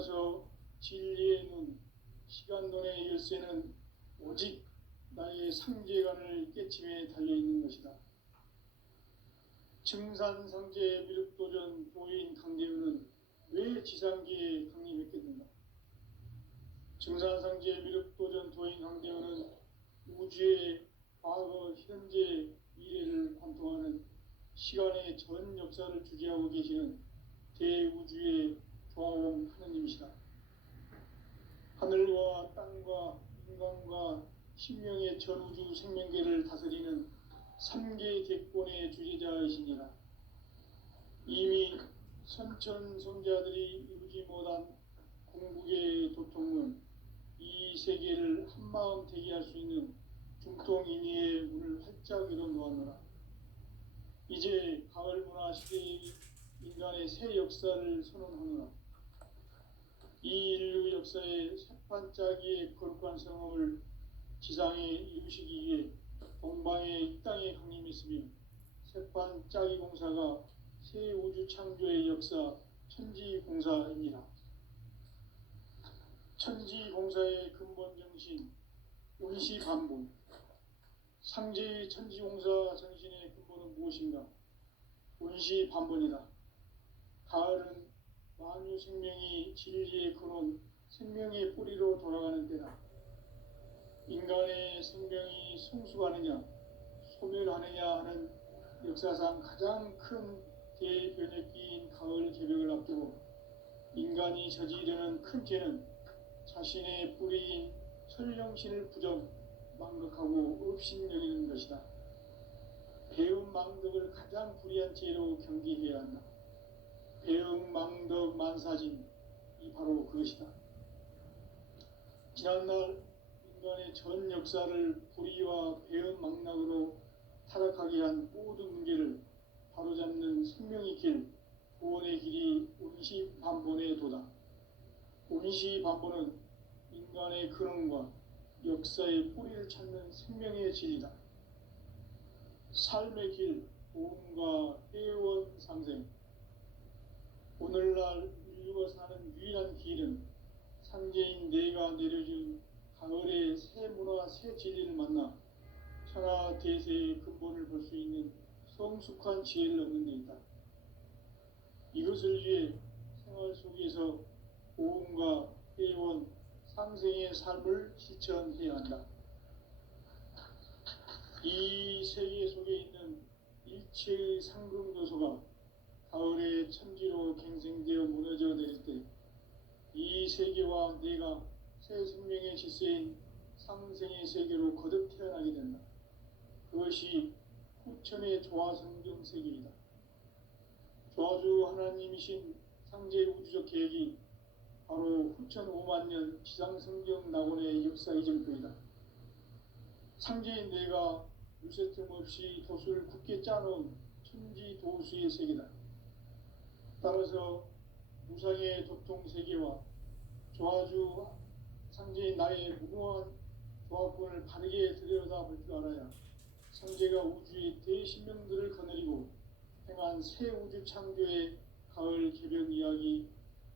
따라서 진리의 눈, 시간론의 열쇠는 오직 나의 상제관을 깨침에 달려있는 것이다. 증산상제 미륵도전 도인 강대우는 왜 지상기에 강림했겠는가? 증산상제 미륵도전 도인 강대우는 우주의 과거, 현재, 미래를 관통하는 시간의 전 역사를 주재하고 계시는 대우주의 조화원 하느님이시다. 하늘과 땅과 인간과 신명의 전우주 생명계를 다스리는 3개 대권의 주재자이시니라. 이미 선천성자들이 이루지 못한 궁극의 도통은 이 세계를 한마음 되게 할 수 있는 중통인의의 문을 활짝 열어 놓았노라. 이제 가을 문화 시대의 인간의 새 역사를 선언하노라. 이 인류 역사의 새판짜기의 거룩한 성업을 지상에 이루시기 위해 동방의 이 땅에 강림했으며 새판짜기 공사가 새 우주 창조의 역사 천지공사입니다. 천지공사의 근본 정신 운시반본. 상제의 천지공사 정신의 근본은 무엇인가? 운시반본이다. 가을은 만유 생명이 진리의 근원, 생명의 뿌리로 돌아가는 때다. 인간의 생명이 성숙하느냐, 소멸하느냐 하는 역사상 가장 큰 대변혁기인 가을 개벽을 앞두고 인간이 저지르는 큰 죄는 자신의 뿌리인 설령신을 부정, 망극하고 업신여기는 것이다. 배움 망덕을 가장 불의한 죄로 경계해야 한다. 배움 망덕 만사진, 이 바로 그것이다. 지난날 인간의 전 역사를 불의와 배움 망락으로 타락하게 한 모든 문제를 바로잡는 생명의 길, 구원의 길이 운시반본의 도다. 운시반본은 인간의 근원과 역사의 뿌리를 찾는 생명의 진리다. 삶의 길, 보험과 회원 상생. 오늘날 인류가 사는 유일한 길은 상제인 내가 내려준 가을의 새 문화, 새 진리를 만나 천하 대세의 근본을 볼 수 있는 성숙한 지혜를 얻는 데 있다. 이것을 위해 생활 속에서 보험과 회원, 상생의 삶을 실천해야 한다. 이 세계 속에 있는 일체의 상금도서가 가을의 천지로 갱생되어 무너져 내릴 때 이 세계와 내가 새 생명의 질서인 상생의 세계로 거듭 태어나게 된다. 그것이 후천의 조화성경 세계이다. 조화주 하나님이신 상제 우주적 계획이 바로 후천 5만년 지상성경 낙원의 역사 이정표이다. 상제인 내가 유세 틈 없이 도수를 굳게 짜놓은 천지도수의 세계다. 따라서 무상의 도통 세계와 조화주 상제인 나의 무궁한 조화권을 바르게 들여다볼 줄 알아야 상제가 우주의 대신명들을 거느리고 행한 새 우주 창조의 가을 개벽 이야기,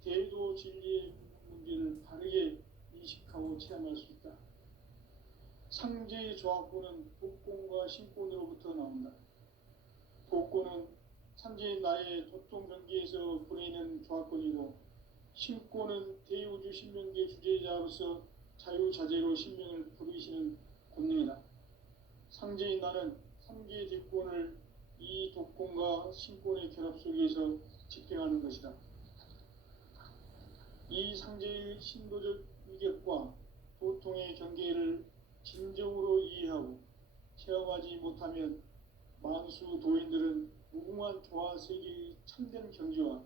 대도 진리의 문제를 바르게 인식하고 체험할 수 있다. 상제의 조화권은 독권과 신권으로부터 나온다. 독권은 상제인 나의 도통 경계에서 보내는 조화권이고, 신권은 대우주 신명계 주제자로서 자유자재로 신명을 부르시는 권능이다. 상제인 나는 3개 대권을 이 독권과 신권의 결합 속에서 집행하는 것이다. 이 상제의 신도적 위격과 도통의 경계를 진정으로 이해하고 체험하지 못하면 만수 도인들은 무궁한 조화 세계의 참된 경지와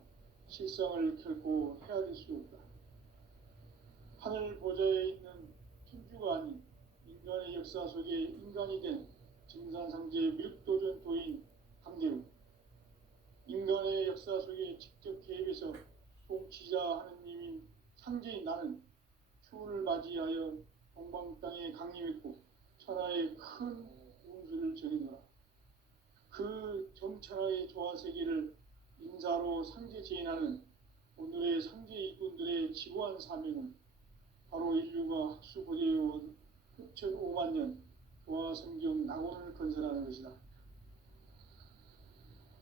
실상을 결코 헤아릴 수 없다. 하늘 보좌에 있는 천주가 아닌 인간의 역사 속에 인간이 된 증산상제 미륵도전 도인 강대우. 인간의 역사 속에 직접 개입해서 통치자 하느님인 상제인 나는 추운을 맞이하여 동방 땅에 강림했고 천하의 큰 운수를 전이노라. 그 정천하의 조화 세계를 인사로 상제 제인하는 오늘의 상제 일꾼들의 지고 진정한 사명은 바로 인류가 학수고대해온 흑천 5만 년 교화 성경 낙원을 건설하는 것이다.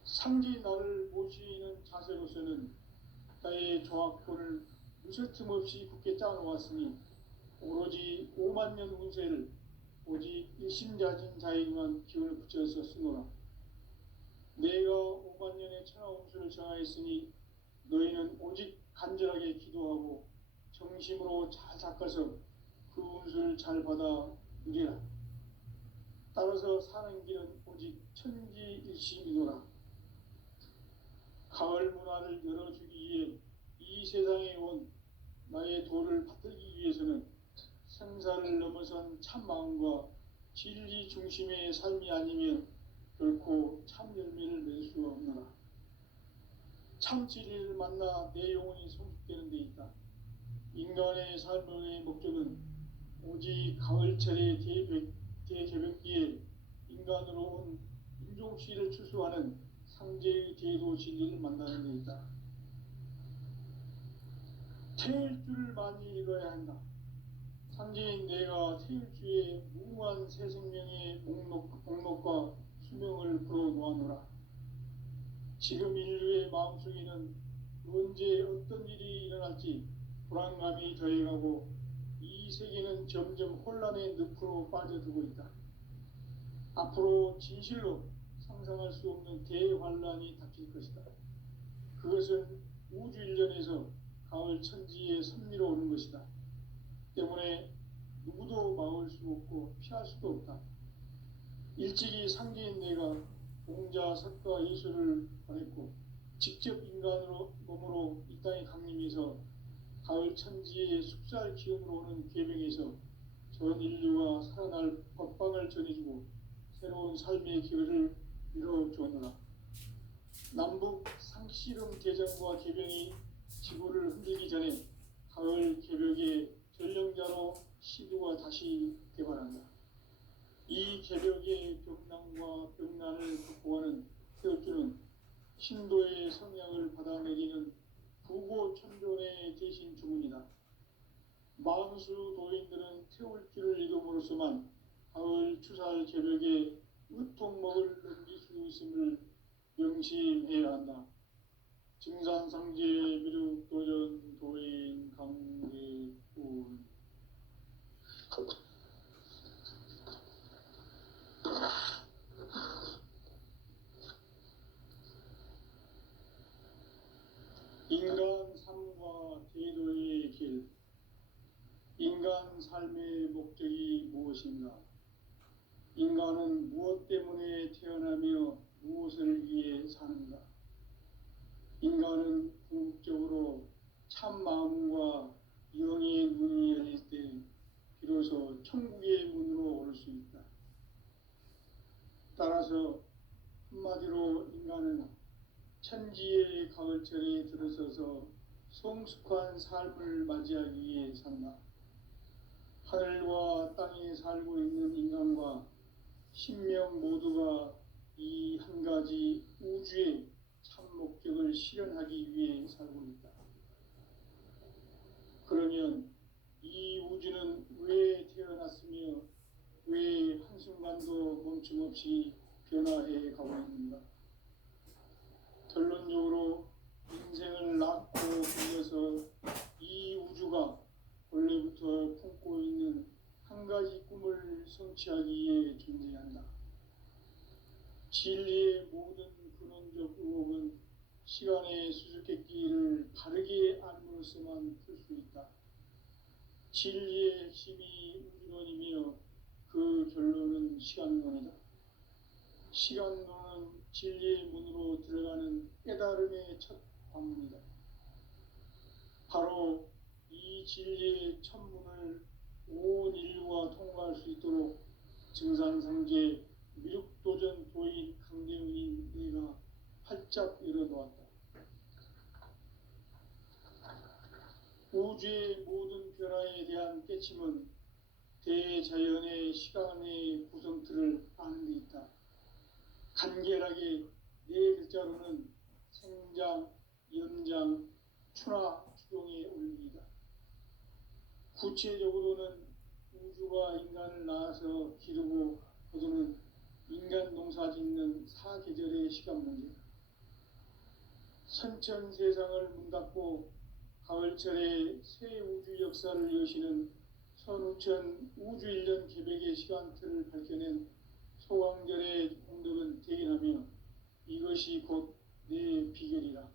상지 나를 모시는 자세로서는 나의 조합권을 무쇠틈 없이 굳게 짜놓았으니 오로지 5만 년 운세를 오직 일심자진 자에게만 기운을 붙여서 쓰노라. 내가 5만 년의 천하 운수를 정하였으니 너희는 오직 간절하게 기도하고 정심으로 잘 닦아서 그 운수를 잘 받아 누리라. 따라서 사는 길은 오직 천지일심이노라. 가을 문화를 열어주기 위해 이 세상에 온 나의 도를 받들기 위해서는 생사를 넘어선 참마음과 진리 중심의 삶이 아니면 결코 참 열매를 맺을 수가 없노라. 참 진리를 만나 내 영혼이 성숙되는 데 있다. 인간의 삶의 목적은 오직 가을철의 대개벽기에 인간으로 온 인종씨를 추수하는 상제의 대도 진리를 만나는 데 있다. 태일주를 많이 읽어야 한다. 상제인 내가 태일주의 무궁한 새 생명의 목록과 수명을 풀어놓아노라. 지금 인류의 마음속에는 언제 어떤 일이 일어날지 불안감이 더해가고 이 세계는 점점 혼란의 늪으로 빠져들고 있다. 앞으로 진실로 상상할 수 없는 대환란이 닥칠 것이다. 그것은 우주 일련에서 가을 천지의 섭리로 오는 것이다. 때문에 누구도 막을 수 없고 피할 수도 없다. 일찍이 상제인 내가 공자, 석가, 예수를 보냈고 직접 인간으로 몸으로 이 땅에 강림해서 가을 천지의 숙살 기운으로 오는 계명에서 전 인류가 살아날 법방을 전해주고 새로운 삶의 기회를 이뤄주었노라. 남북 상씨름 대전과 개병이 지구를 흔들기 전에 가을 개벽의 전령자로 시두가 다시 개발한다. 이 개벽의 병난과 병난을 극복하는 태울주는 신도의 성향을 받아내리는 부고천존의 대신 주문이다. 만수 도인들은 태울주를 읽음으로써만 가을 추살 개벽의 으통목을 넘길 수 있음을 명심해야 한다. 증산상제 미륵 도전 도인 강대군. 인간 삶과 제도의 길. 인간 삶의 목적이 무엇인가? 인간은 무엇 때문에 태어나며 무엇을 위해 사는가? 인간은 궁극적으로 참 마음과 영의 문이 열릴 때 비로소 천국의 문으로 오를 수 있다. 따라서 한마디로 인간은 천지의 가을철에 들어서서 성숙한 삶을 맞이하기 위해 산다. 하늘과 땅에 살고 있는 인간과 신명 모두가 이 한 가지 우주의 참 목적을 실현하기 위해 살고 있다. 그러면 이 우주는 왜 태어났으며 왜 한순간도 멈춤없이 변화해 가고 있는가? 결론적으로 인생을 낳고 빌려서 이 우주가 원래부터 품고 있는 한 가지 꿈을 성취하기 위해 존재한다. 진리의 모든 근원적 의혹은 시간의 수수께끼를 바르게 알므로써만 풀 수 있다. 진리의 핵심이 우주론이며 그 결론은 시간론이다. 시간론은 진리의 문으로 들어가는 깨달음의 첫 관문이다. 바로 이 진리의 첫 문을 온 인류가 통과할 수 있도록 증산상제 미륵도전 도인 강대훈인 내가 활짝 열어놓았다. 우주의 모든 변화에 대한 깨침은 대자연의 시간의 구성틀을 아는 데 있다. 간결하게 네 글자로는 생장, 연장, 추나, 추동의 원리이다. 구체적으로는 우주가 인간을 낳아서 기르고 거두는 인간 농사 짓는 사계절의 시간 문제, 선천 세상을 문 닫고 가을철에 새 우주 역사를 여시는 선우천 우주 1년 계백의 시간틀을 밝혀낸 소강절의 공덕은 대견하며 이것이 곧 내 비결이라.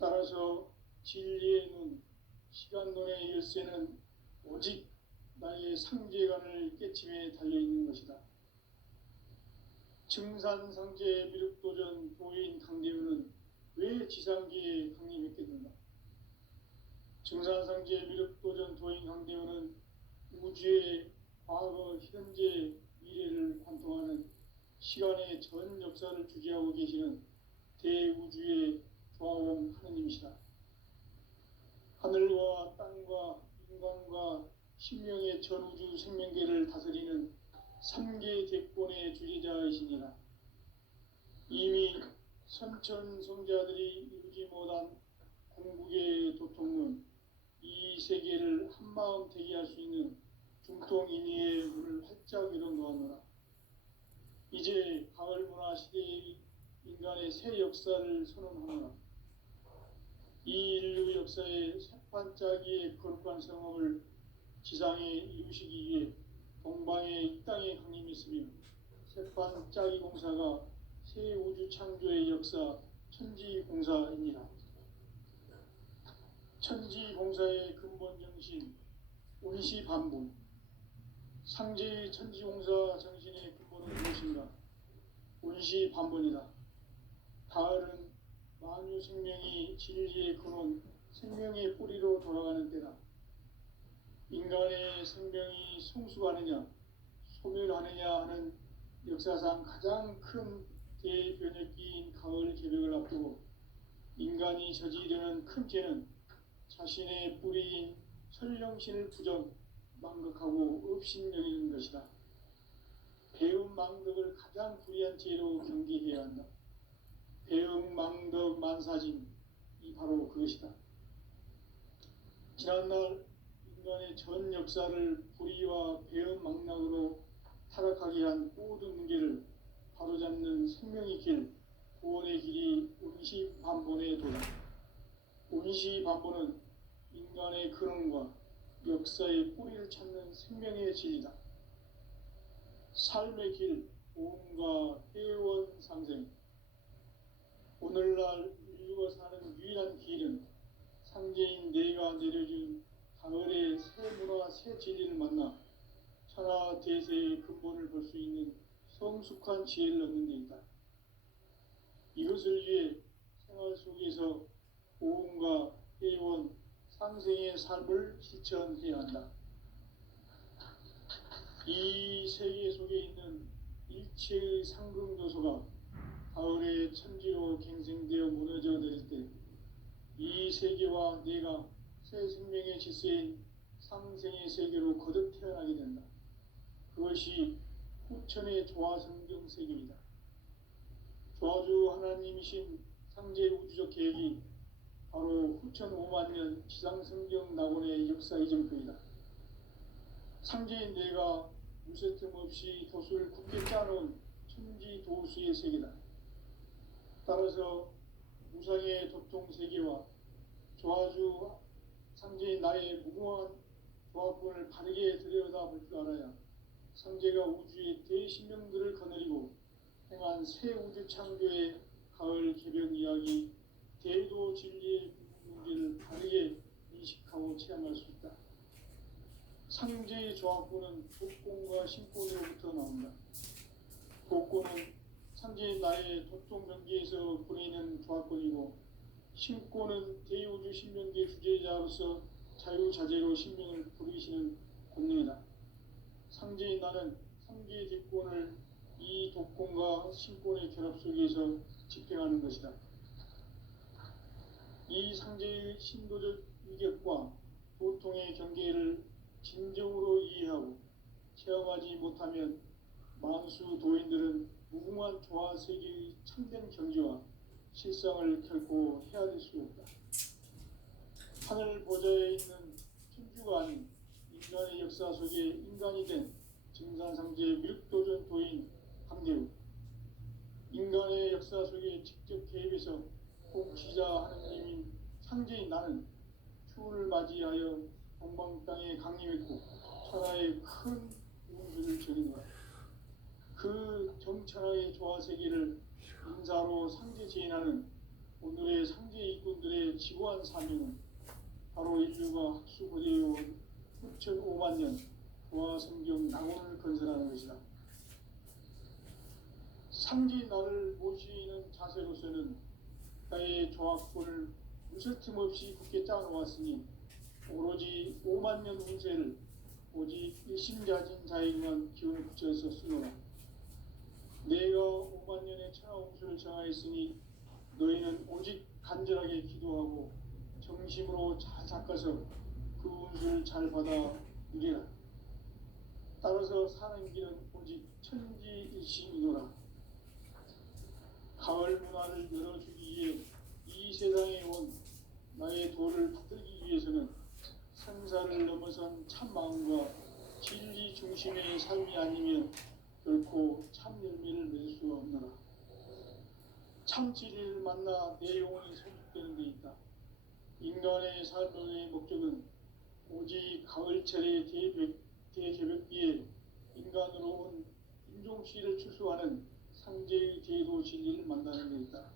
따라서 진리의 눈, 시간론의 열쇠는 오직 나의 상제관을 깨침에 달려있는 것이다. 증산상제 미륵도전 도인 강대우는 왜 지상기에 강림했겠는가? 증산상제 미륵도전 도인 강대우는 우주의 과거, 현재, 미래를 관통하는 시간의 전 역사를 주재하고 계시는 대우주의 조화원 하느님이시다. 하늘과 땅과 인간과 신명의 전우주 생명계를 다스리는 3계 대권의 주재자이시니라. 이미 선천성자들이 이루지 못한 궁극의 도통은 이 세계를 한마음 되게 할 수 있는 중통인의의 문을 활짝 열어놓았노라. 이제 가을 문화 시대의 인간의 새 역사를 선언하노라. 이 인류 역사의 새반짝이의 거룩한 성업을 지상에 이루시기 위해 동방의 이 땅에 강림했으며 새반짝이 공사가 새 우주 창조의 역사 천지공사입니다. 천지공사의 근본 정신 운시반본, 상제의 천지공사 정신의 근본은 무엇인가? 운시반본이다. 가을은 만유 생명이 진리의 근원, 생명의 뿌리로 돌아가는 때다. 인간의 생명이 성숙하느냐, 소멸하느냐 하는 역사상 가장 큰 대변혁기인 가을 개벽을 앞두고 인간이 저지르는 큰 죄는 자신의 뿌리인 설령신을 부정, 망극하고 업신여기는 것이다. 배움 망덕을 가장 불의한 죄로 경계해야 한다. 배움 망덕 만사짐이 바로 그것이다. 지난날 인간의 전 역사를 불의와 배움 망락으로 타락하게 한 모든 문제를 바로잡는 생명의 길, 구원의 길이 운시반본의 도다. 운시반본은 인간의 근원과 역사의 뿌리를 찾는 생명의 진리다. 삶의 길, 보험과 회원 상생. 오늘날 인류가 사는 유일한 길은 상제인 내가 내려준 가을의 새 문화, 새 진리를 만나 천하 대세의 근본을 볼 수 있는 성숙한 지혜를 얻는 데 있다. 이것을 위해 생활 속에서 보험과 회원, 상생의 삶을 실천해야 한다. 이 세계 속에 있는 일체의 상승도소가 가을의 천지로 갱생되어 무너져 내릴 때 이 세계와 내가 새 생명의 질서인 상생의 세계로 거듭 태어나게 된다. 그것이 후천의 조화성경 세계이다. 조화주 하나님이신 상제 우주적 계획이 바로 후천 5만년 지상성경 낙원의 역사 이정표이다. 상제인 내가 무쇠 틈 없이 도수를 굳게 짜놓은 천지 도수의 세계다. 따라서 무상의 도통 세계와 조화주 상제인 나의 무궁한 조화권을 바르게 들여다볼 줄 알아야 상제가 우주의 대신명들을 거느리고 행한 새 우주 창조의 가을 개벽 이야기, 대도 진리의 문제를 바르게 인식하고 체험할 수 있다. 상제의 조화권은 독권과 신권으로부터 나온다. 독권은 상제인 나의 도통 경계에서 보내는 조화권이고, 신권은 대우주 신명계 주제자로서 자유자재로 신명을 부르시는 권능이다. 상제인 나는 상제의 뒷권을 이 독권과 신권의 결합 속에서 집행하는 것이다. 이 상제의 신도적 위격과 도통의 경계를 진정으로 이해하고 체험하지 못하면 만수 도인들은 무궁한 조화 세계의 참된 경지와 실상을 결코 헤아릴 수 없다. 하늘 보좌에 있는 천주가 아닌 인간의 역사 속에 인간이 된 증산상제 밀도전 도인 강대우, 인간의 역사 속에 직접 개입해서 공치자 하느님인 상제인 나는 추운을 맞이하여 동방 땅에 강림했고 천하의 큰 운수를 전이노라. 그 정천하의 조화세계를 인사로 상제 제인하는 오늘의 상제 일꾼들의 지고한 사명은 바로 인류가 학수고대해온 9,500만 년 조화성경 낙원을 건설하는 것이다. 상제인 나를 모시는 자세로서는 나의 조합권을 무설틈 없이 굳게 짜놓았으니 오로지 5만 년 운세를 오직 일심자진 자에게만 기운을 붙여서 쓰노라. 내가 5만 년의 천하운수를 정하였으니 너희는 오직 간절하게 기도하고 정심으로 잘 닦아서 그 운수를 잘 받아 누리라. 따라서 사는 길은 오직 천지일심이노라. 가을 문화를 열어주기 위해 이 세상에 온 나의 도를 받들기 위해서는 생사를 넘어선 참 마음과 진리 중심의 삶이 아니면 결코 참 열매를 맺을 수 없노라. 참 진리를 만나 내 영혼이 소집되는 데 있다. 인간의 삶의 목적은 오직 가을철의 대개벽기에 인간으로 온 인종씨를 추수하는 상제의 제도 진리를 만나는 데 있다.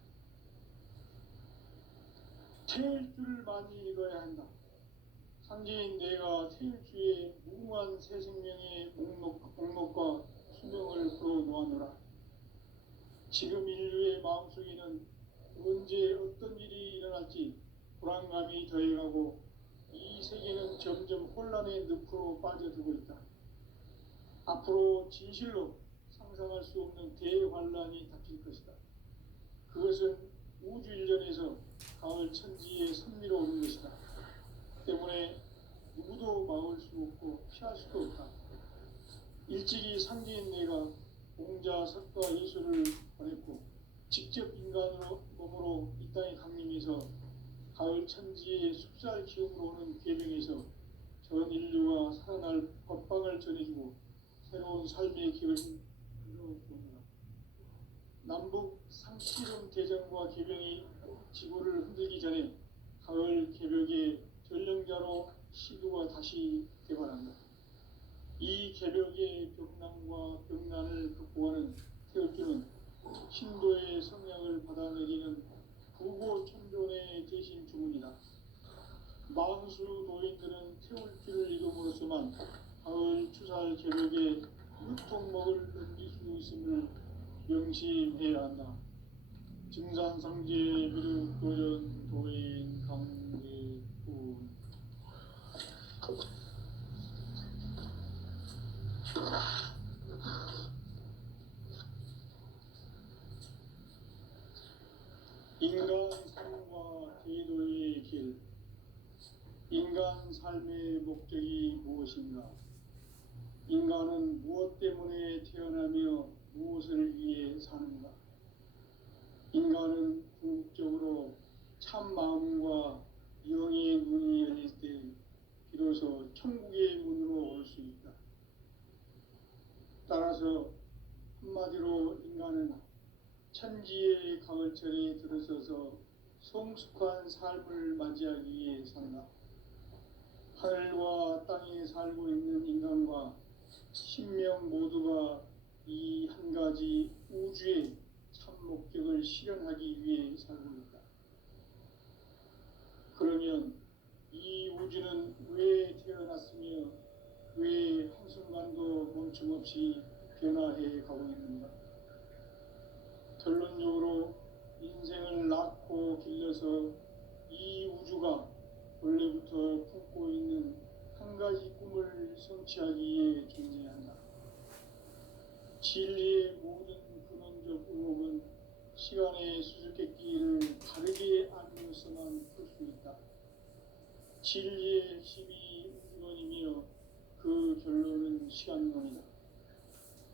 태일주를 많이 읽어야 한다. 상제인 내가 태일주의 무궁한 새 생명의 목록과 수명을 풀어놓아노라. 지금 인류의 마음속에는 언제 어떤 일이 일어날지 불안감이 더해가고 이 세계는 점점 혼란의 늪으로 빠져들고 있다. 앞으로 진실로 상상할 수 없는 대환란이 닥칠 것이다. 그것은 우주 일전에서 가을 천지의 섭리로 오는 것이다. 때문에 누구도 막을 수 없고 피할 수도 없다. 일찍이 상제인 내가 공자, 석가, 예수를 보냈고 직접 인간으로 몸으로 이 땅에 강림해서 가을 천지의 숲살 기운으로 오는 계명에서 전 인류가 살아날 법방을 전해주고 새로운 삶의 길을 이루어보느라. 남북 상치름 대전과 개병이 지구를 흔들기 전에 가을 개벽의 전령자로 시도가 다시 개발한다. 이 개벽의 벽난과 벽난을 극복하는 태울주는 신도의 성향을 받아내리는 부고천존의 대신 주문이다. 만수 도인들은 태울주를 읽음으로써만 가을 추살 개벽에 유통목을 넘길 수 있음을 명심해야 한다. 증산상제 미륵도전 도인 강대훈. 인간 삶과 제도의 길. 인간 삶의 목적이 무엇인가? 인간은 무엇 때문에 태어나며 무엇을 위해 사는가? 인간은 궁극적으로 참 마음과 영의 문이 열릴 때 비로소 천국의 문으로 올 수 있다. 따라서 한마디로 인간은 천지의 가을철에 들어서서 성숙한 삶을 맞이하기 위해 산다. 하늘과 땅에 살고 있는 인간과 신명 모두가 이 한 가지 우주의 참 목적을 실현하기 위해 살고 있다. 그러면 이 우주는 왜 태어났으며 왜 한순간도 멈춤없이 변화해 가고 있는가? 결론적으로 인생을 낳고 길러서 이 우주가 원래부터 품고 있는 한 가지 꿈을 성취하기 위해 존재한다. 진리의 모든 근원적 의혹은 시간의 수수께끼를 바르게 알면서만 풀 수 있다. 진리의 핵심이 우주론이며 그 결론은 시간론이다.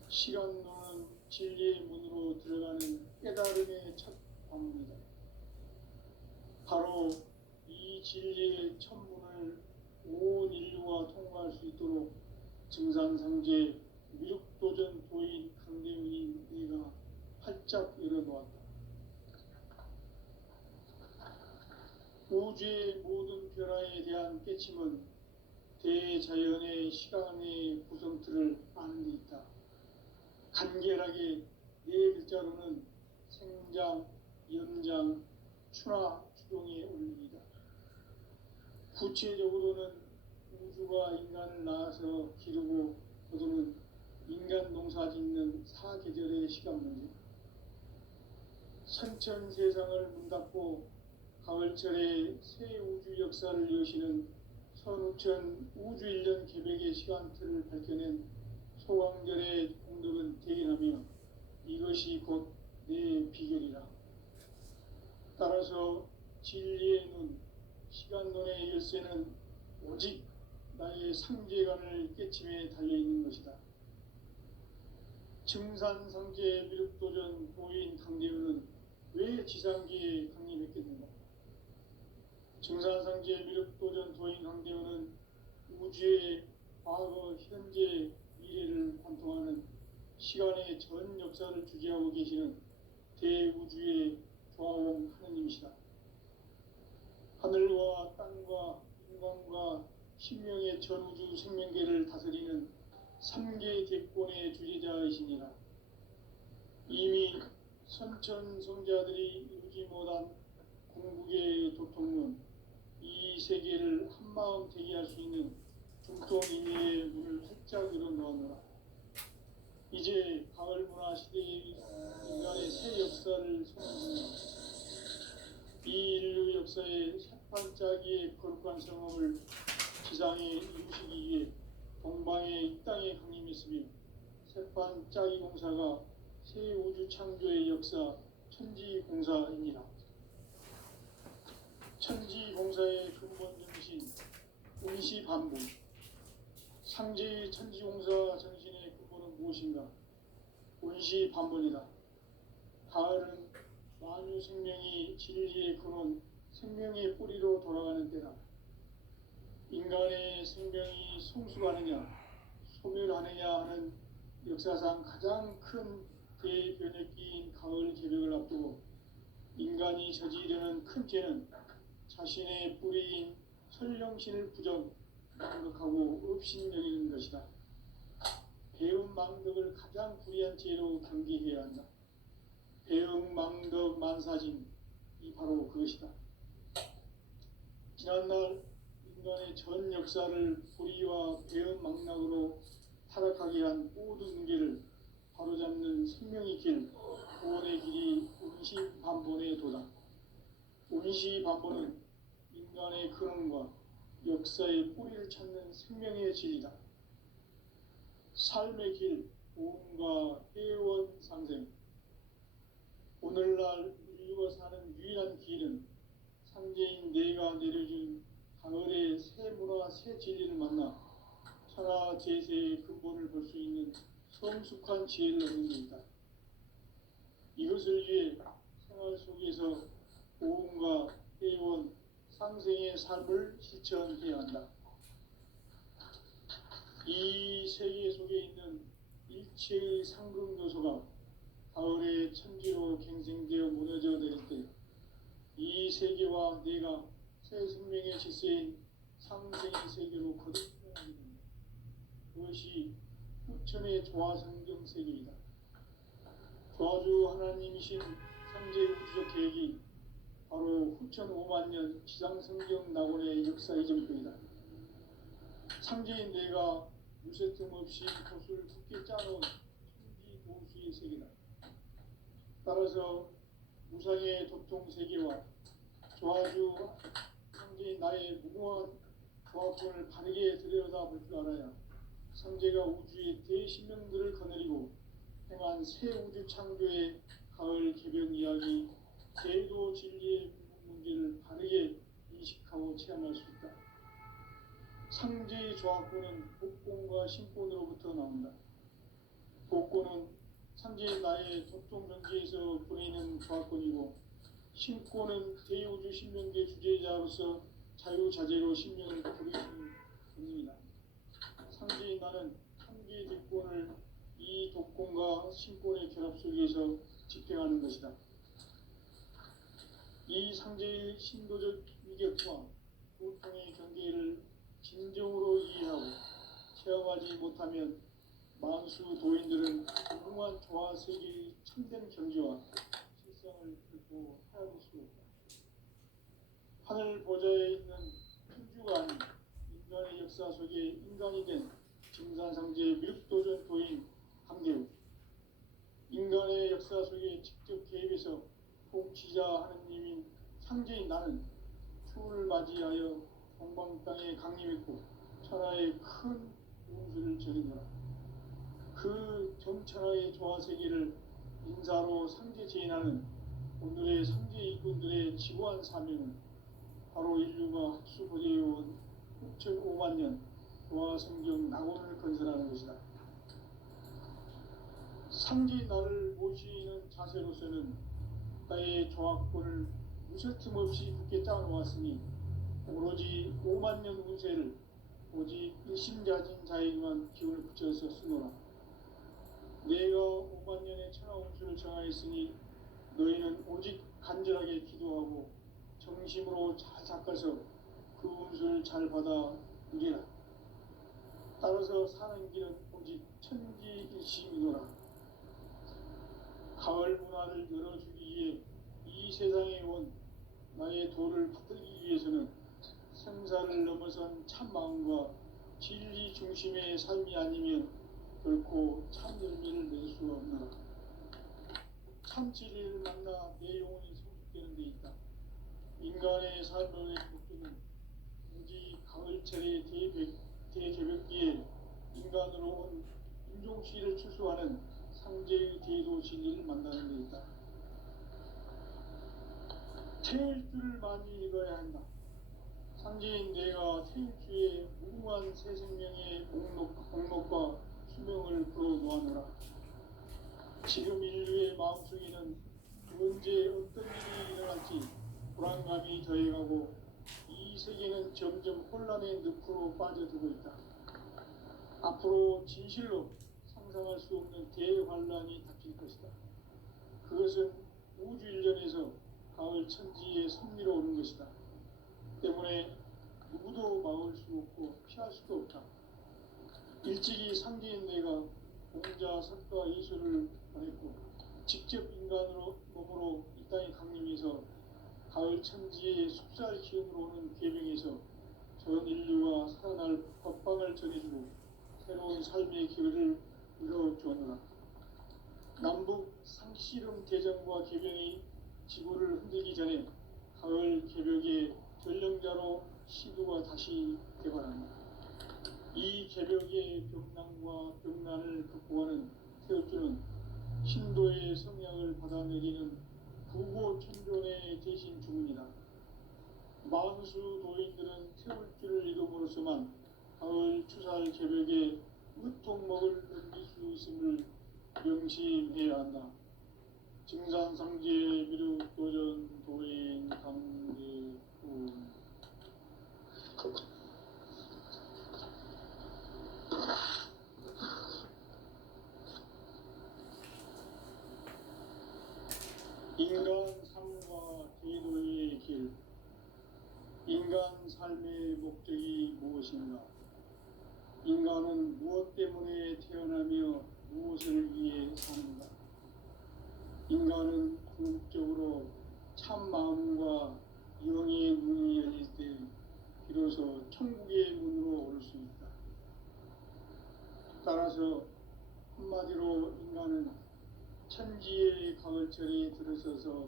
시간론은 진리의 문으로 들어가는 깨달음의 첫 방문이다. 바로 이 진리의 첫 문을 온 인류가 통과할 수 있도록 증산상제 미륵도전 도인 강대훈이 내가 활짝 열어놓았다. 우주의 모든 변화에 대한 깨침은 대자연의 시간의 구성틀을 아는 데 있다. 간결하게 네 글자로는 생장, 연장, 추나 추동의 원리이다. 구체적으로는 우주가 인간을 낳아서 기르고 거두는 인간 농사 짓는 사계절의 시간 문제, 선천 세상을 문 닫고 가을철에 새 우주 역사를 여시는 선우천 우주일년 계백의 시간틀을 밝혀낸 소광절의 공덕은 대견하며 이것이 곧 내 비결이라. 따라서 진리의 눈, 시간론의 열쇠는 오직 나의 상제관을 깨침에 달려있는 것이다. 증산상제 미륵도전 도인 강대훈은 왜 지상기에 강림했겠는가? 증산상제 미륵도전 도인 강대훈은 우주의 과거, 현재, 미래를 관통하는 시간의 전 역사를 주재하고 계시는 대우주의 조화원 하느님이시다. 하늘과 땅과 인간과 신명의 전우주 생명계를 다스리는 3개 대권의 주재자이시니라. 이미 선천성자들이 이루지 못한 궁극의 도통론, 이 세계를 한마음 되게 할 수 있는 중통인의의 문을 활짝 열어놓았노라. 이제 가을 문화 시대의 인간의 새 역사를 선언합니다. 이 인류 역사의 새판짜기의 거룩한 성험을 지상에 이루시기 위해 동방의 이 땅에 강림했으며 새판짜기 공사가 새 우주 창조의 역사 천지공사입니다. 천지공사의 근본 정신 운시반복, 상제의 천지공사 정신의 근본은 무엇인가? 운시반복이다. 가을은 만유 생명이 진리의 근원, 생명의 뿌리로 돌아가는 때다. 인간의 생명이 성숙하느냐, 소멸하느냐 하는 역사상 가장 큰 대변혁기인 가을 개벽을 앞두고 인간이 저지르는 큰 죄는 자신의 뿌리인 설령신을 망덕하고 업신여기는 것이다. 배움 망덕을 가장 불의한 죄로 경계해야 한다. 배움 망덕 만사진, 이 바로 그것이다. 지난날 인간의 전 역사를 불의와 배움 망락으로 타락하게 한 모든 문제를 바로잡는 생명의 길, 구원의 길이 운시반본의 도다. 운시반본은 인간의 근원과 역사의 뿌리를 찾는 생명의 진리다. 삶의 길, 보험과 회원 상생. 오늘날 인류가 사는 유일한 길은 상제인 내가 내려준 가을의 새 문화, 새 진리를 만나 천하 제세의 근본을 볼 수 있는 성숙한 지혜를 얻는 것이다. 이것을 위해 생활 속에서 보험과 회원, 상생의 삶을 실천해야 한다. 이 세계 속에 있는 일체의 상승요소가 가을의 천지로 갱생되어 무너져 내릴 때 이 세계와 내가 새 생명의 질서인 상생의 세계로 거듭나게 됩니다. 그것이 후천의 조화성경 세계이다. 조화주 하나님이신 상제 우주적 계획이 바로 후천 5만 년 지상성경 낙원의 역사 이전표이다. 상제인 내가 무쇠 틈 없이 돛을 굳게 짜놓은 천지 도수의 세계다. 따라서 무상의 도통 세계와 조화주 상제인 나의 무궁한 조합권을 바르게 들여다볼 줄 알아야 상제가 우주의 대신명들을 거느리고 행한 새 우주 창조의 가을 개벽 이야기, 제도 진리의 문제를 바르게 인식하고 체험할 수 있다. 상제의 조합권은 복권과 신권으로부터 나온다. 복권은 상제의 나의 도통 경계에서 보내는 조합권이고, 신권은 대우주 신명계 주제자로서 자유자재로 신명을 부릴 수 있습니다. 상제인 나는 한계의 뒷권을 이 독권과 신권의 결합 속에서 집행하는 것이다. 이 상제의 신도적 위격과 고통의 경계를 진정으로 이해하고 체험하지 못하면 만수 도인들은 무궁한 조화 세계의 참된 경지와 실상을 결코 헤아릴 수 없다. 하늘 보좌에 있는 천주가 아닌 인간의 역사 속에 인간이 된 증산상제 밀도전 도인 강대우, 인간의 역사 속에 직접 개입해서 통치자 하느님인 상제인 나는 추운을 맞이하여 동방 땅에 강림했고 천하의 큰 운수를 전했노라. 그 정천하의 조화 세계를 인사로 상제 제인하는 오늘의 상제 일꾼들의 지고한 사명은 바로 인류가 학수 보제해온 6,500만 년 조화 성경 낙원을 건설하는 것이다. 상제인 나를 모시는 자세로서는 나의 조합권을 무쇠틈 없이 굳게 짜놓았으니 오로지 5만 년 운세를 오직 일심자진 자에게만 기운을 붙여서 쓰노라. 내가 5만 년의 천하 운수를 정하였으니 너희는 오직 간절하게 기도하고 정심으로 잘 닦아서 그 운수를 잘 받아 누리라. 따라서 사는 길은 오직 천지일심이노라. 가을 문화를 열어주기 위해 이 세상에 온 나의 도를 받들기 위해서는 생사를 넘어선 참마음과 진리 중심의 삶이 아니면 결코 참 열매를 맺을 수가 없노라. 참 진리를 만나 내 영혼이 성숙되는 데 있다. 인간의 삶의 목표는 오직 가을철의 대개벽기에 인간으로 온 인종시를 추수하는 상제의 대도 진리를 만나는 데 있다. 태일주를 많이 읽어야 한다. 상제인 내가 태일주의 무궁한 새 생명의 목록과 수명을 풀어놓아노라. 지금 인류의 마음속에는 언제 어떤 일이 일어날지 불안감이 더해가고 이 세계는 점점 혼란의 늪으로 빠져들고 있다. 앞으로 진실로 상상할 수 없는 대환란이 닥칠 것이다. 그것은 우주 일련에서 가을 천지의 섭리로 오는 것이다. 때문에 누구도 막을 수 없고 피할 수도 없다. 일찍이 상제인 내가 공자, 석가, 예수를 보냈고 직접 인간으로 몸으로 이 땅에 강림해서 가을 천지의 숲살 기운으로 오는 계명에서 전 인류가 살아날 법방을 전해주고 새로운 삶의 기회를 이뤄주었노라. 남북 상씨름 대전과 개병이 지구를 흔들기 전에 가을 개벽의 전령자로 시도가 다시 개발한다. 이 개벽의 벽난과 벽난을 극복하는 태엽주는 신도의 성향을 받아내리는 부고천존의 대신 주문이다. 만수 도인들은 태울주를 이름으로서만 가을 추살 개벽에 으통먹을 넘길 수 있음을 명심해야 한다. 증산상제 미륵 도전 도인 강대훈. 인간 삶과 제도의 길. 인간 삶의 목적이 무엇인가? 인간은 무엇 때문에 태어나며 무엇을 위해 사는가? 인간은 궁극적으로 참 마음과 영의 문이 열릴 때 비로소 천국의 문으로 올 수 있다. 따라서 한마디로 인간은 천지의 가을철에 들어서서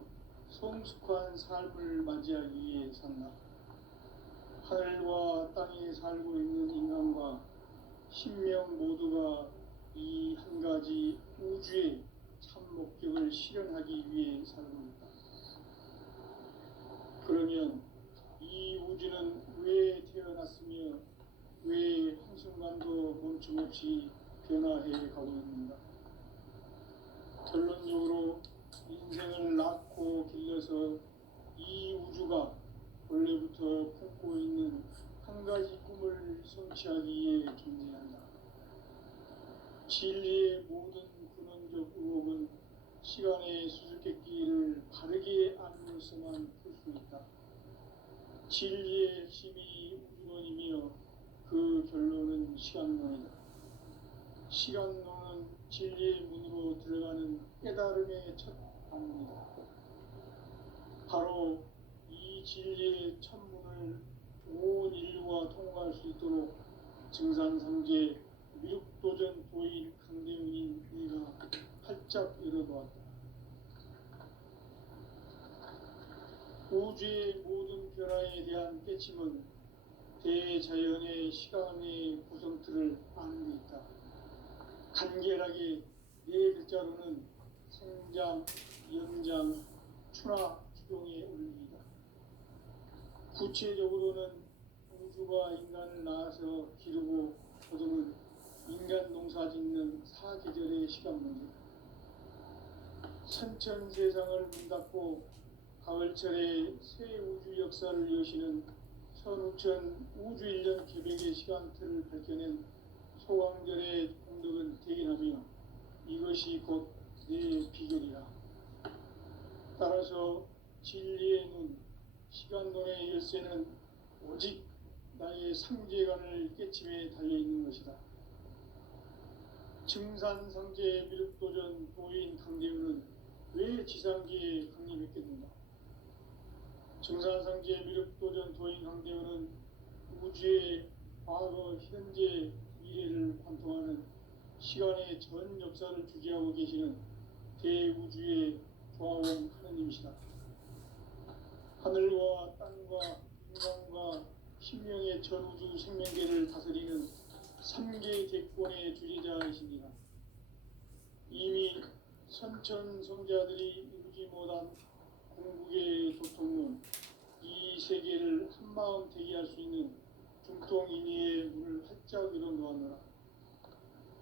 성숙한 삶을 맞이하기 위해 산다. 하늘과 땅에 살고 있는 인간과 신명 모두가 이 한 가지 우주의 참 목적을 실현하기 위해 살고 있다. 그러면 이 우주는 왜 태어났으며 왜 한순간도 멈춤없이 변화해 가고 있는가? 결론적으로 인생을 낳고 길러서 이 우주가 원래부터 품고 있는 한 가지 꿈을 성취하기 위해 존재한다. 진리의 모든 근원적 의혹은 시간의 수수께끼를 바르게 알므로서만 풀 수 있다. 진리의 핵심이 우주론이며 그 결론은 시간론이다. 시간론은 진리의 문으로 들어가는 깨달음의 첫 방문이다. 바로 이 진리의 첫문을 온 인류가 통과할 수 있도록 증산상제 미륵도전 도인 강대웅인 네가 활짝 열어놓았다. 우주의 모든 변화에 대한 깨침은 대자연의 시간의 구성틀을 아는 데 있다. 간결하게 네 글자로는 생장, 연장, 추나, 추동의 원리이다. 구체적으로는 우주가 인간을 낳아서 기르고 거두는 인간 농사 짓는 사계절의 시간문이다. 선천세상을 문 닫고 가을철에 새 우주 역사를 여시는 선우천 우주 1년 개백의 시간틀을 밝혀낸 소강절의 공덕은 대견하며 이것이 곧 내 비결이라. 따라서 진리의 눈, 시간론의 열쇠는 오직 나의 상제관을 깨침에 달려있는 것이다. 증산상제 미륵도전 도인 강대우는 왜 지상계에 강림했겠는가? 증산상제 미륵도전 도인 강대우는 우주의 과거, 현재, 미래를 관통하는 시간의 전 역사를 주재하고 계시는 대우주의 조화원 하느님이시다. 하늘과 땅과 인간과 신명의 전우주 생명계를 다스리는 3개 대권의 주재자이십니다. 이미 선천성자들이 이루지 못한 궁극의 도통론, 이 세계를 한마음 대기할 수 있는 중통인의의 문을 활짝 열어놓았노라.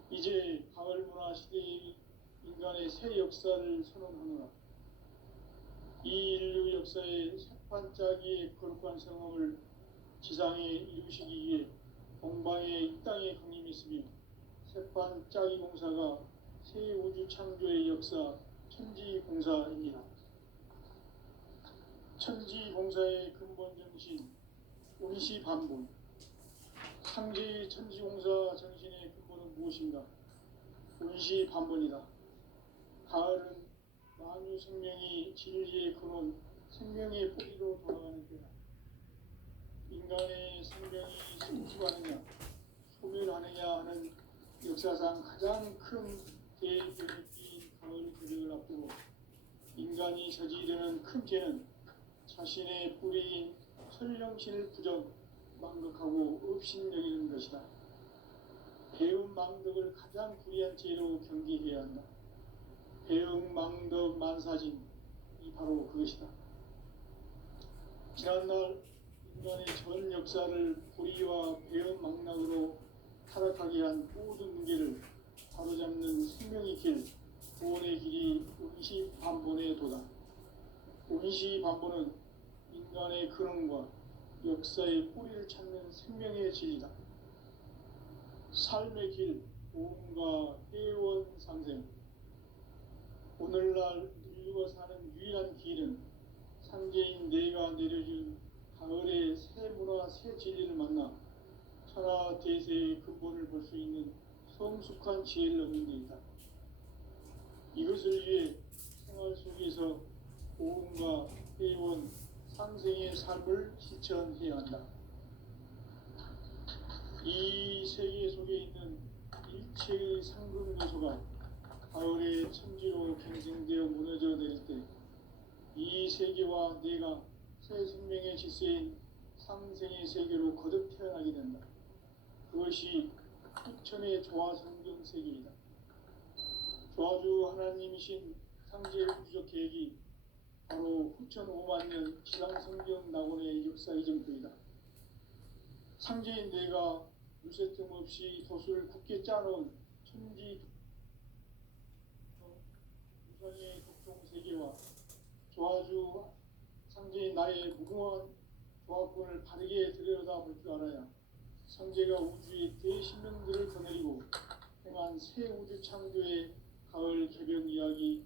이제 가을문화 시대의 인간의 새 역사를 선언하노라. 이 인류 역사의 새판짜기의 거룩한 성험을 지상에 이루시기 위해 동방의 이 땅에 강림했으며 새판짜기 공사가 새 우주 창조의 역사 천지공사입니다. 천지공사의 근본 정신 운시반본. 상제의 천지공사 정신의 근본은 무엇인가? 운시반본이다. 가을은 만유 생명이 진리의 근원, 생명의 뿌리로 돌아가는 때다. 인간의 생명이 생수하느냐, 소멸하느냐 하는 역사상 가장 큰 대변혁기인 가을 개백을 앞두고 인간이 저지르는 큰 죄는 자신의 뿌리인 설령신을 부정, 망극하고 업신여기는 것이다. 배움 망덕을 가장 불의한 죄로 경계해야 한다. 배움 망덕 만사진, 이 바로 그것이다. 지난날 인간의 전 역사를 불의와 배움 망락으로 타락하게 한 모든 문제를 바로잡는 생명의 길, 구원의 길이 운시반본의 도다. 운시반본은 인간의 근원과 역사의 뿌리를 찾는 생명의 진리다. 삶의 길, 보험과 회원 상생. 오늘날 인류가 사는 유일한 길은 상제인 내가 내려준 가을의 새 문화, 새 진리를 만나 천하 대세의 근본을 볼 수 있는 성숙한 지혜를 얻는 데 있다. 이것을 위해 생활 속에서 보험과 회원, 상생의 삶을 실천해야 한다. 이 세계 속에 있는 일체의 상금 요소가 가을의 천지로 갱생되어 무너져 내릴 때 이 세계와 내가 새 생명의 질서인 상생의 세계로 거듭 태어나게 된다. 그것이 후천의 조화성경 세계이다. 조화주 하나님이신 상제 우주적 계획이 바로 후천 5만년 지상성경 낙원의 역사의 점표이다. 상제인 내가 물새 틈 없이 도수를 굳게 짜놓은 천지 우선의 독종 세계와 조화주 상제인 나의 무궁한 조합권을 바르게 들여다볼 줄 알아야 성제가 우주의 대신령들을 거느리고 행한 새 우주 창조의 가을 개벽 이야기,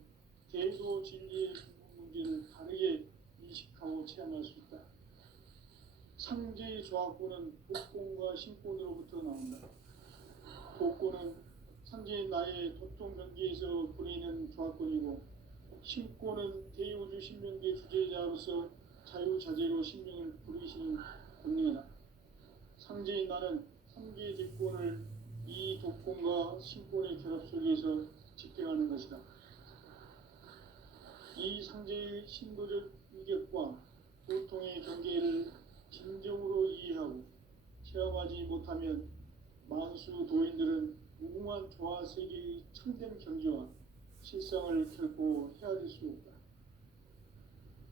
대도 진리의 궁극 문제를 다르게 인식하고 체험할 수 있다. 상제의 조합권은 복권과 신권으로부터 나온다. 복권은 상제의 나의 도통 경계에서 부리는 조합권이고, 신권은 대우주 신명계 주제자로서 자유자재로 신명을 부리시는 권능이다. 상제의 나는 삼계의 뒷권을 이 독권과 신권의 결합 속에서 집행하는 것이다. 이 상제의 신도적 위격과 도통의 경계를 진정으로 이해하고 체험하지 못하면 만수 도인들은 무궁한 조화 세계의 참된 경지와 실상을 결코 헤아릴 수 없다.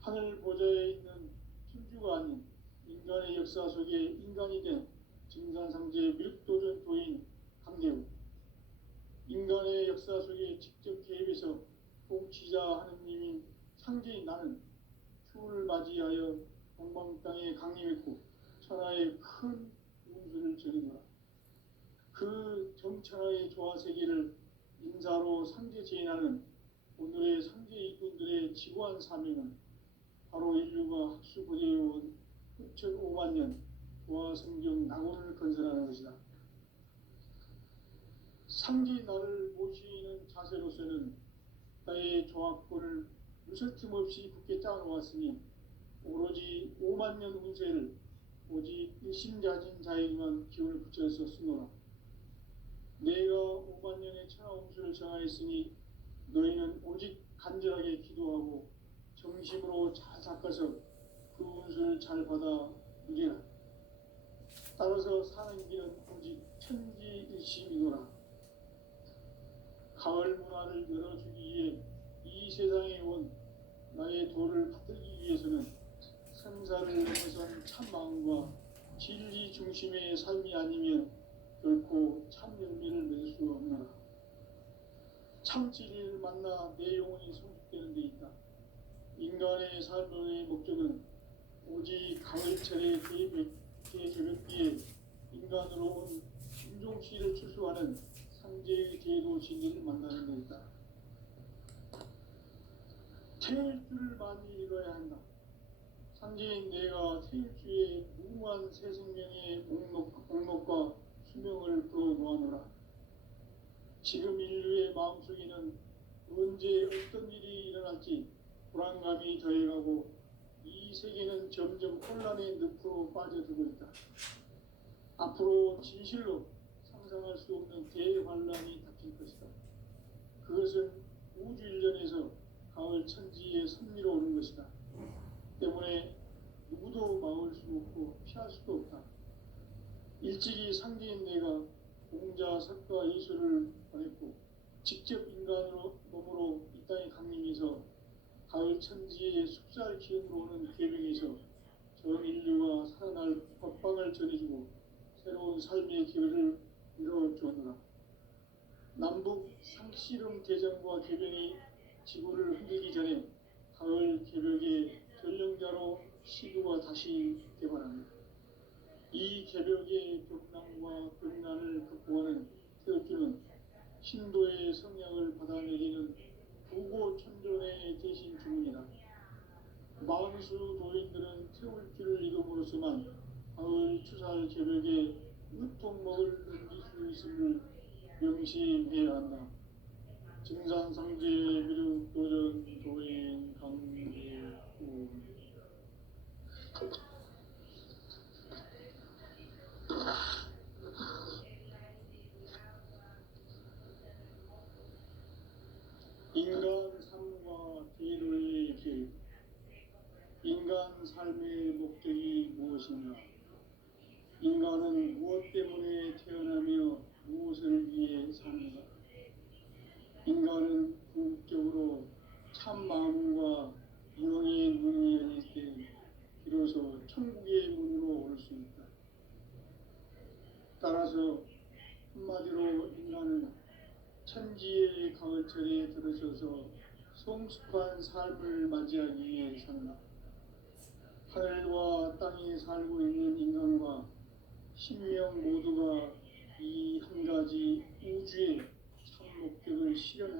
하늘 보좌에 있는 천주가 아닌 인간의 역사 속에 인간이 된 증산상제 밀도전 도인 강대우, 인간의 역사 속에 직접 개입해서 통치자 하느님인 상제인 나는 추운을 맞이하여 동방 땅에 강림했고 천하에 큰 운수를 전이노라. 그 정천하의 조화 세계를 인사로 상제 제인하는 오늘의 상제 이분들의 지구한 사명은 바로 인류가 학수부대해온 흡천 5만 년 조화 성경 낙원을 건설하는 것이다. 상제 나를 모시는 자세로서는 나의 조합권을 무설틈 없이 굳게 짜놓았으니 오로지 5만 년 운세를 오직 일심자진 자에게만 기운을 붙여서 쓰노라. 내가 5만 년의 천하 운수를 정하였으니 너희는 오직 간절하게 기도하고 정심으로 잘 닦아서 그 운수를 잘 받아 누리라. 따라서 사는 길은 오직 천지일심이노라. 가을 문화를 열어주기 위해 이 세상에 온 나의 도를 받들기 위해서는 생사를 넘어선 참마음과 진리 중심의 삶이 아니면 결코 참 열매를 맺을 수 없노라. 참 진리를 만나 내 영혼이 성숙되는 데 있다. 인간의 삶의 목적은 오직 가을철의 대개벽기에 인간으로 온 인종씨를 추수하는 상제의 제도 진리를 만나는 데 있다. 태울 줄을 많이 읽어야 한다. 상제인 내가 태울 주의 무궁한 새 생명의 목록과 수명을 풀어놓아노라. 지금 인류의 마음속에는 언제 어떤 일이 일어날지 불안감이 더해가고 이 세계는 점점 혼란의 늪으로 빠져들고 있다. 앞으로 진실로 상상할 수 없는 대환란이 닥칠 것이다. 그것은 우주 일련에서 가을 천지에 선미로 오는 것이다. 때문에 누구도 막을 수 없고 피할 수도 없다. 일찍이 상제인 내가 공자, 석가, 예수를 보냈고 직접 인간으로 몸으로 이 땅에 강림해서 가을 천지의 숲살 기운으로 오는 계명에서 전 인류가 살아날 법방을 전해주고 새로운 삶의 기회를 이뤄주었노라. 남북 상씨름 대전과 개병이 지구를 흔들기 전에 가을 개벽의 전령자로 시구가 다시 개발합니다. 이 개벽의 벽난과 벽난을 극복하는 태극주는 신도의 성향을 받아내리는 부고 천존의 대신 주문이다. 만수 도인들은 태울 줄을 이름으로서만 가을 추살 개벽에 으통먹을 넘길 수 있음을 명심해야 한다. 증산상제 미륵 도전 도인 강대우. 인간 삶과 대로의 계획. 인간 삶의 목적이 무엇인가? 인간은 무엇 때문에 태어나며 무엇을 위해 사는가? 인간은 궁극적으로 참 마음과 영의 문이 열릴 때 비로소 천국의 문으로 올 수 있다. 따라서 한마디로 인간은 천지의 가을철에 들어서서 성숙한 삶을 맞이하기 위해 산다. 하늘과 땅에 살고 있는 인간과 신명 모두가 이 한 가지 우주의 참 목적을 실현하는